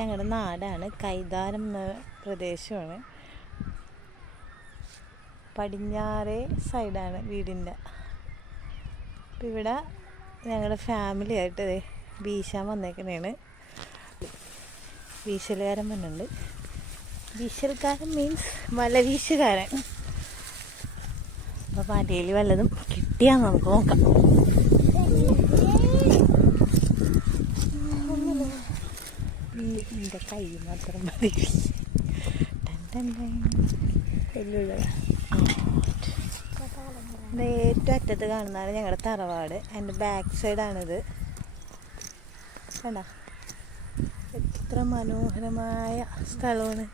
ഞങ്ങളുടെ നാടാണ് കൈതാരം എന്ന പ്രദേശമാണ്. പടിഞ്ഞാറേ സൈഡാണ് വീടിൻ്റെ. അപ്പം ഇവിടെ ഞങ്ങളുടെ ഫാമിലി ആയിട്ട് വീശാൻ വന്നേക്കണേണ്. വീശലുകാരൻ വന്നുണ്ട്. വീശൽക്കാരൻ മീൻസ് വലവീശുകാരൻ. അപ്പോൾ വലയിൽ വല്ലതും കിട്ടിയാൽ നമുക്ക് നോക്കാം. എൻ്റെ കൈ മാത്രം മതി. ഏറ്റവും അറ്റത്ത് കാണുന്നതാണ് ഞങ്ങളുടെ തറവാട്. എൻ്റെ ബാക്ക് സൈഡാണിത്. കണ്ടോ എത്ര മനോഹരമായ സ്ഥലമാണ്.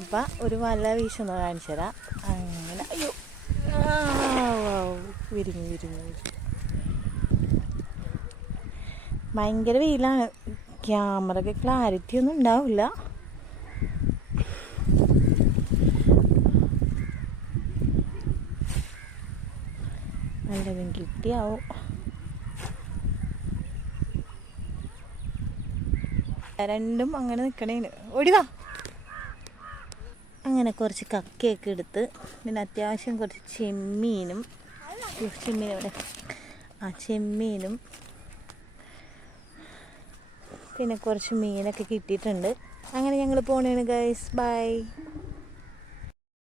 അപ്പം ഒരു വല വീശുന്ന കാണിച്ചു തരാം. അങ്ങനെ അയ്യോ വിരിഞ്ഞു. ഭയങ്കര വെയിലാണ്. ക്യാമറയ്ക്ക് ക്ലാരിറ്റി ഒന്നും ഉണ്ടാവില്ല. നല്ലതും കിട്ടിയാവും. രണ്ടും അങ്ങനെ നിൽക്കണേന് ഓടിവാ. അങ്ങനെ കുറച്ച് കക്കയൊക്കെ എടുത്ത് പിന്നെ അത്യാവശ്യം കുറച്ച് ചെമ്മീനും പിന്നെ കുറച്ച് മീനൊക്കെ കിട്ടിയിട്ടുണ്ട്. അങ്ങനെ ഞങ്ങൾ പോണേണ് ഗൈസ്. ബൈ.